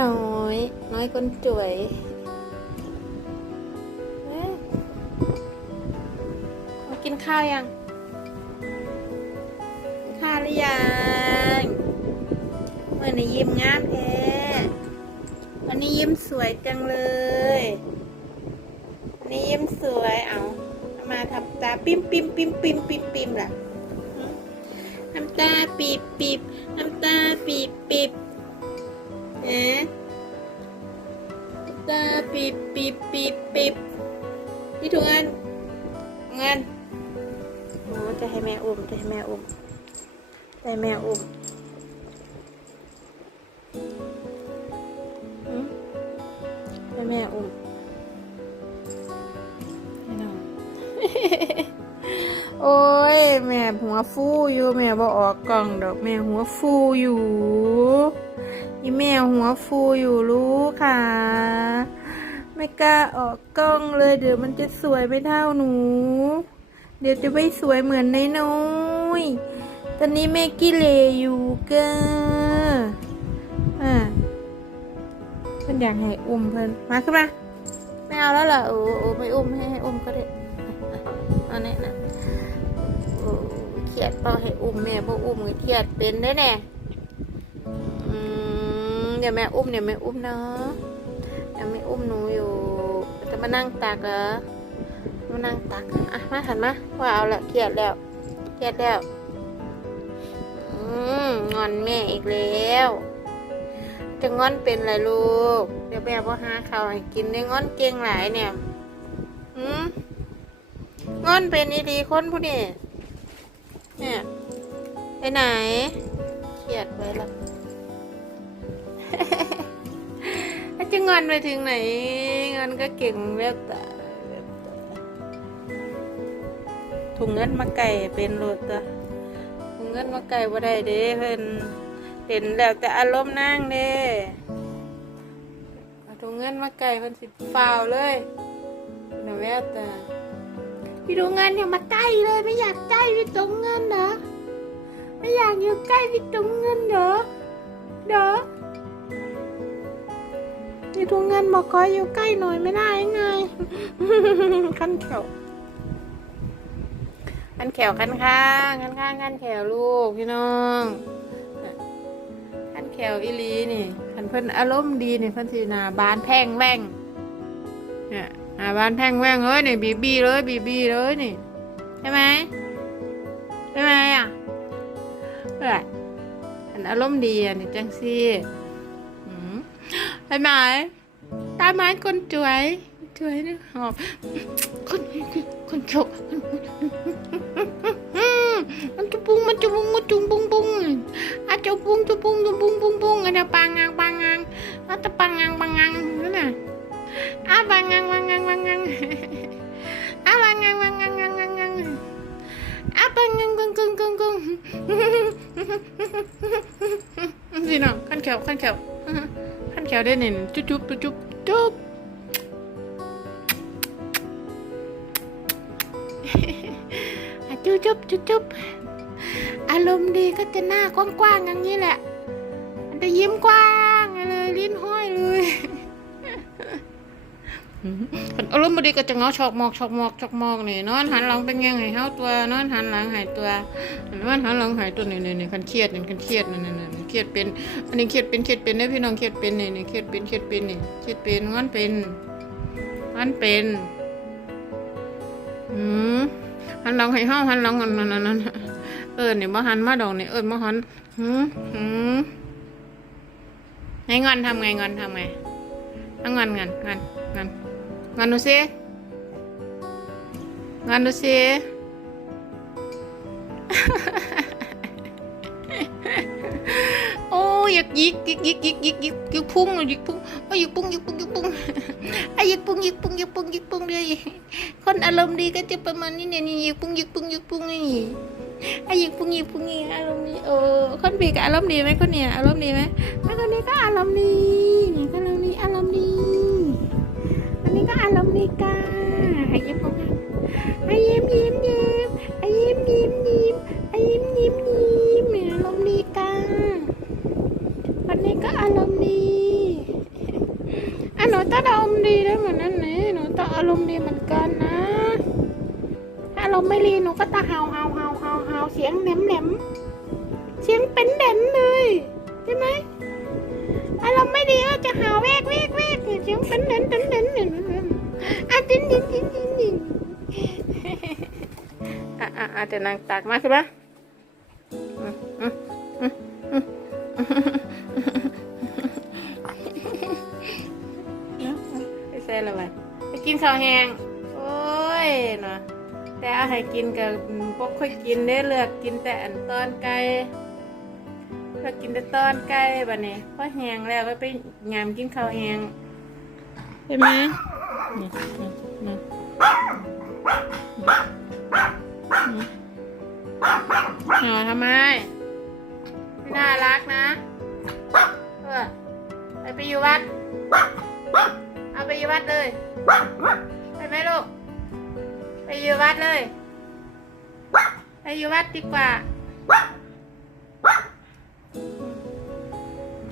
น้อย น้อยคนสวยเอ๊ะมากินข้าวยัง ข้าวหรือยังเมื่อนี้ยิ้มงามแท้วันนี้ยิ้มสวยจังเลยวันนี้ยิ้มสวยเอามาทำตาปิ้มปิ้มปิ้มปิ้มปิ้มปิ้มล่ะน้ำตาปีบปีบน้ำตาปีบปีบ เอ๊ะตาปีบปีบปีบปีบพี่ทวนเงินโอ้จะให้แม่อุ้มจะให้แม่อุ้มจะให้แม่อุ้มหืมให้แม่อุ้มให้น้องโอ้ย แม่หัวฟูอยู่ แม่บอออกกล่องดอก แม่หัวฟูอยู่ อีแม่หัวฟูอยู่รู้ค่ะ ไม่กล้าออกกล้องเลย เดี๋ยวมันจะสวยไม่เท่าหนู เดี๋ยวจะไม่สวยเหมือนในน้อยตอนนี้แม่กิเลอยู่เกออ่าเพิ่นอยากให้อุ้มเพิ่นมาขึ้นมาไม่เอาแล้วเหรอโอ้โอ้ไม่อุ้มให้ให้อุ้มก็ได้เอาเนี่ยนะโอ้เครียดเปล่าให้อุ้มแม่บ่อุ้มก็เครียดเป็นได้แน่ เดี๋ยวแม่อุ้มเดี๋ยวแม่อุ้มเนาะเดี๋ยวแม่อุ้มหนูอยู่ จะมานั่งตักเหรอมานั่งตักอะมาหันมาว่าเอาละเครียดแล้วเครียดแล้วอืมงอนแม่อีกแล้ว จะงอนเป็นไรลูก เดี๋ยวแม่พ่อหาข้าวให้กินได้งอนเก่งหลายเนี่ยอืมงอนเป็นอีดีคนผู้นี่เนี่ยไปไหน เครียดไว้ละอา จจะงอนไปถึงไหน งอนก็เก่งแล้วแต่แต่ถุงเงินมาไก่เป็นโลดจ้ะถุงเงินมาไก่บ่ได้เด้เพิ่นเห็นแล้วแต่อารมณ์นั่งเด้ถุงเงินมาไก่เพิ่นสิฟาวเลยเดี๋ยแม่แต่พี่ถุงเงินอย่ามาใกล้เลยไม่อยากใกล้พี่ถุงเงินเหรอไม่อยากอยู่ใกล้พี่ถุงเงินเหรอเด้อ นี่ทุงเงินบอกขออยู่ใกล้หน่อยไม่ได้ไงขั้นแขวขั้นแขวขั้นข้างขั้นข้างขั้นแขวลูกพี่น้องขั้นแขวอีลีนี่ขันเพิ่นอารมณ์ดีนี่เพิ่นสิหนาบานแพงแว่งเนี่ยหนาบานแพงแว่งเอ้ยนี่บีบีเลยบีบีเลยนี่ใช่ไหมใช่ไหมอะเพื่อขันอารมณ์ดีอะนี่จังซี่ ใช่ไหมตาไม้คนสวยสวยนะหอบคนคนโฉกมันจุบุ้งมันจุบุ้งมันจุบุ้งบุ้งอาจุบุ้งจุบุ้งจุบุ้งบุ้งบุ้งอันนี้ปังงังปังงังอันตะปังงังปังงังนั่นน่ะอาปังงังปังงังปังงังอาปังงังปังงังงังงังงังอาปังงังกึ่งกึ่งกึ่งกึ่งสิน้องขั้นแขวขั้นแขว ขั้นแขวได้เนี่ยจุ๊บจุ๊บจุ๊บจุ๊บจุ๊บอะจุ๊บจุ๊บจุ๊บจุ๊บอารมณ์ดีก็จะหน้ากว้างๆอย่างนี้แหละมันจะยิ้มกว้างเลยลิ้นห้อยเลยคนอารมณ์บ่ดีก็จะเงาชอกหมอกชอกหมอกชอกหมอกนี่นอนหันหลังเป็นยังไงเฮาตัวนอนหันหลังหายตัวนอนหันหลังหายตัวนี่นี่นี่คันเครียดนี่คันเครียดนี่นี่นี่ เครียดเป็น อันนี้เครียดเป็นเครียดเป็นได้อพี่น้องเครียดเป็นนี่นี่เครียดเป็นเครียดเป็นนี่เครียดเป็นงอนเป็นงอนเป็นอืมหันหลังให้เฮาหันหลังนั่นนั่นนั่นเอิ้นนี่บ่หันมาดอกนี่เอิ้นบ่หันหืมหืมให้งอนทำไงงอนทำไงเอางอนงอนงอนงอนงอนดูสิงอนดูสิ ยอยากยิกยิกยิกยิกยิกยิกยิกพุ่งยิกพุ่งโอ้ยิกพุ่งยิกพุ่งยิกพุ่งไอ้ยิกพุ่งยิกพุ่งยิกพุ่งยิกพุ่งเลยคนอารมณ์ดีก็จะประมาณนี้เนี่ยนี่ยิกพุ่งยิกพุ่งยิกพุ่งนี่ไอ้ยิกพุ่งยิกพุ่งนี่อารมณ์ดีโอ้คนบีกอารมณ์ดีไหมคนเนี่ยอารมณ์ดีไหมแล้วคนนี้ก็อารมณ์ดีนี่ก็อารมณ์ดีอารมณ์ เดี๋ยวนางตักมาขึ้นมาอืมอืมอืมอืมไปใส่ละไปไปกินข้าวแห้งโอ้ยเนาะแต่เอาให้กินกับพวกค่อยกินได้เลือกกินแต่อันตอนไก่เลือกกินแต่ตอนไก่บัดนี้พอแห้งแล้วก็ไปยามกินข้าวแห้งใช่ไหมนี่นี่นี่ นี่หาทำไม ไม่น่ารักนะเออไปไปอยู่วัด เอาไปอยู่วัดเลย ไปไหมลูก ไปอยู่วัดเลย ไปอยู่วัดดีกว่า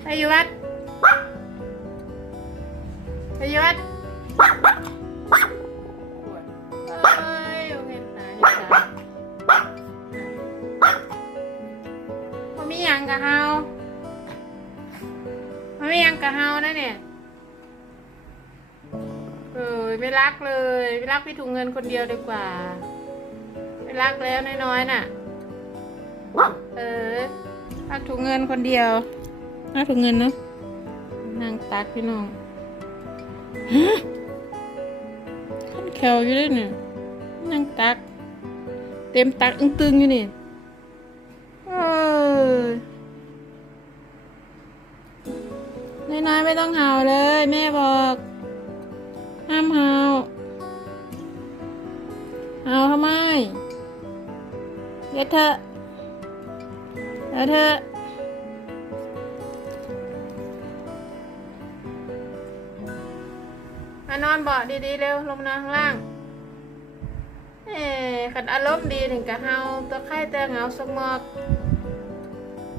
ไปอยู่วัด ไปอยู่วัด เฮานะเนี่ย เออไม่รักเลยไม่รักพี่ถุงเงินคนเดียวดีกว่า ไม่รักแล้วน้อยๆน่ะ เออรักถุงเงินคนเดียวรักถุงเงินเนอะนางตักพี่น้องฮะขั้นแขวอยู่เลยเนี่ยนางตัก เต็มตักอึ้งตึงอยู่นี่ น้อยๆไม่ต้องเห่าเลย แม่บอกห้ามเห่าเห่าทำไมเดี๋ยวเถอะเดี๋ยวเถอะมานอนเบาะดีๆเร็วลงนอนข้างล่างเอ้ขันอารมณ์ดีถึงกับเฮาตัวไข้แต่เหงาสมอก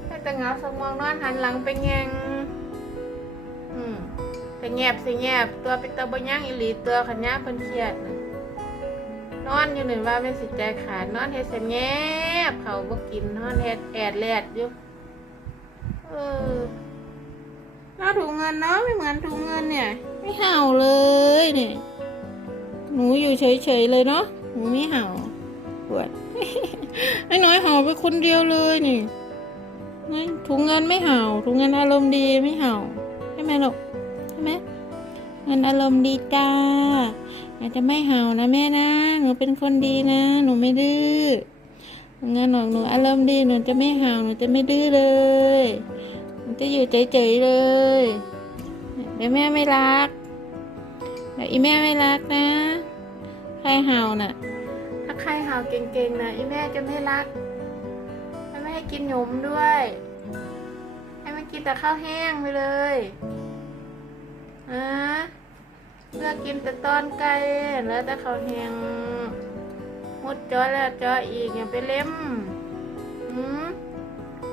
ไข้แต่เหงาสมอกนอนหันหลังไปแงง แต่แงบสิแงบตัวเป็นตะบย่างอีหลีตัวขันย่าเพิ่นเครียดนะนอนอยู่หนึ่งว่าเป็นสิใจขาดนอนเฮ็ดเสแงบเขาบ่กินนอนเฮ็ดแอดแลดอยู่เออน่าถุงเงินเนาะไม่เหมือนถุงเงินเนี่ย ไม่เห่าเลยเนี่ยหนูอยู่เฉยๆเลยเนาะหนูไม่เห่าปวดไอ้น้อยเห่าไปคนเดียวเลยนี่ถุงเงินไม่เห่าถุงเงินอารมณ์ดีไม่เห่าใช่ไหมลูก ไหมเงินอารมณ์ดีจ้าอาจจะไม่เห่านะแม่นะ หนูเป็นคนดีนะ หนูไม่ดื้อเงินบอกหนูอารมณ์ดีหนูจะไม่เห่าหนูจะไม่ดื้อเลยหนูจะอยู่เฉยๆเลยเดี๋ยวแม่ไม่รักเดี๋ยวอีแม่ไม่รักนะ ใครเห่าน่ะ ถ้าใครเห่าเก่งๆนะอีแม่จะไม่รักไม่ให้กินหนมด้วย ให้มันกินแต่ข้าวแห้งไปเลยะเลือกกินแต่ตอนไก่แล้วแต่เขาแหงหมดจอแล้วจออีกอย่างไปเล่มหืม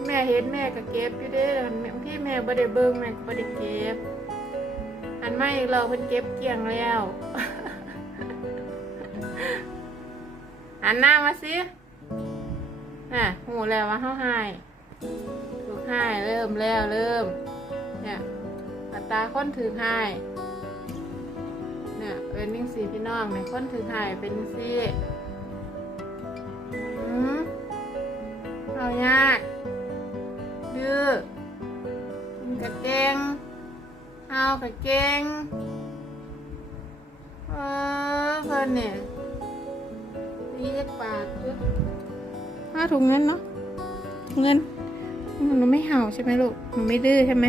แม่เห็นแม่ก็เก็บอยู่เด้อบางที่แม่บ่ได้เบิ่งแม่ก็บ่ได้เก็บ อันไม่อีกเราเพิ่นเก็บเกลี้ยงแล้วอันหน้ามาสิน่ะหูแล้วว่าเฮาหายลูกหายเริ่มแล้วเริ่ม ตาคนถือหายเนี่ยเป็นนิ่งสีพี่น้องในคนถือหายเป็นสีอืมเอายากดื้อกินกะเกงเอากระเกงเออเพิ่นเนี่ยเรียกปากจุดห้าถุงเงินเนาะเงินหนูไม่เห่าใช่ไหมลูกหนูไม่ดื้อใช่ไหม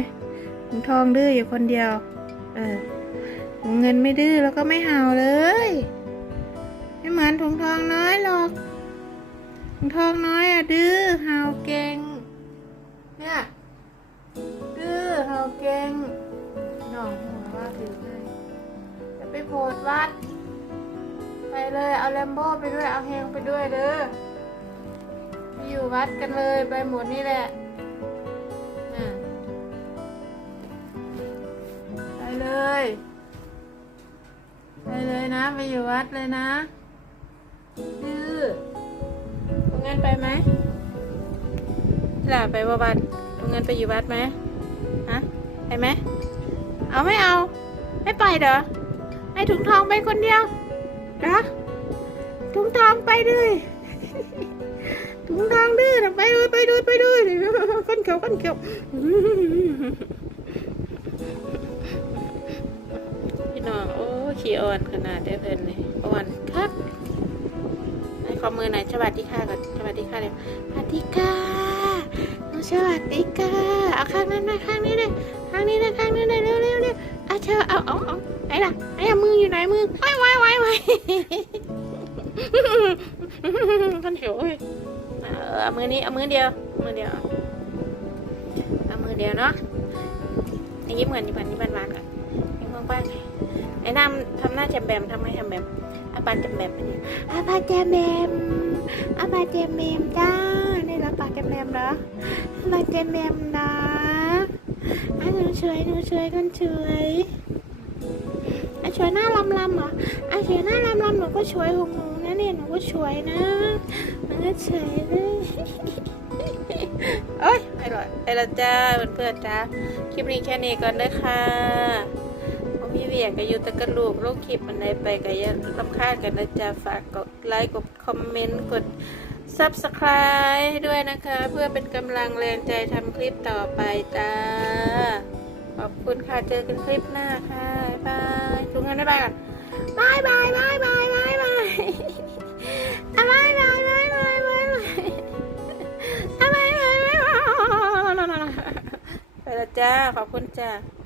ถุงทองดื้ออยู่คนเดียว เออถุงเงินไม่ดื้อแล้วก็ไม่เห่าเลย ไม่เหมือนถุงทองน้อยหรอกถุงทองน้อยอะดื้อเห่าเก่ง เนี่ย ดื้อเห่าเก่งน้องหัวว่าถือเลยจะไปโพดวัด ไปเลยเอาแลมโบ้ไปด้วยเอาแฮงไปด้วยเด้อไปอยู่วัดกันเลยไปหมดนี่แหละ ไปเลยไปเลยนะ ไปอยู่วัดเลยนะดื้อเอาเงินไปไหมล่ะไปบ่วัดเอาเงินไปอยู่วัดไหมฮะไปไหมเอาไม่เอา ไม่ไปเหรอให้ถุงทองไปคนเดียวเหรอถุงทองไปด้วยถุงทองดื้อน่ะไปด้วยไปด้วยไปด้วยคนเขียวคนเขียว ขี้อ่อนขนาดได้เพิ่นเลยอ่อนคักให้ขอมือหน่อยสวัสดีค่ะก่อนสวัสดีค่ะเร็วสวัสดีค่ะน้องสวัสดีค่ะเอาข้างนั้นหน่อยข้างนี้เลยข้างนี้เลยข้างนี้เลยเร็วเร็วเร็วเอาเชอเอาเอาเอาไหนล่ะไหนอะมืออยู่ไหนมือไว้ไว้ไว้ไว้คนเขียวเอ้ยเอามือนี้เอามือเดียวมือเดียวเอามือเดียวเนาะยิ้มเหมือนยิ้มเหมือนยิ้มหวานๆก่อนยิ้มบ้างๆ ไอ้น้ำทำหน้าแจมแบมทำให้แจมแบมอาปาแจมแบมเป็นยังอาปาแจมแบมอาปาแจมแบมจ้านี่เหรอปาแจมแบมเหรออาปาแจมแบมนะอะหนูช่วยหนูช่วยกันช่วยอะช่วยหน้าลำลำเหรออะช่วยหน้าลำลำหนูก็ช่วยของหนูนะเนี่ยหนูก็ช่วยนะ มันก็ช่วยเลยโอ้ยไปเลยไปและจ้าเพื่อนๆจ้าคลิปนี้แค่นี้ก่อนเด้อค่ะ มมีเวียกก็อยู่แตะกระลูกลูกคลิปมันใดไปก็อย่าลำคาญกันนะจ้าฝากกดไลค์กดคอมเมนต์กด subscribe ให้ด้วยนะคะ เพื่อเป็นกำลังแรงใจทำคลิปต่อไปจ้า ขอบคุณค่ะ เจอกันคลิปหน้าค่ะบ๊ายบายทุกคนบ๊ายบายก่อนบายบายบายบายบายบายอะบายบายบายบายบายบายอะบายบายบายบายไปแล้วจ้า ขอบคุณจ้า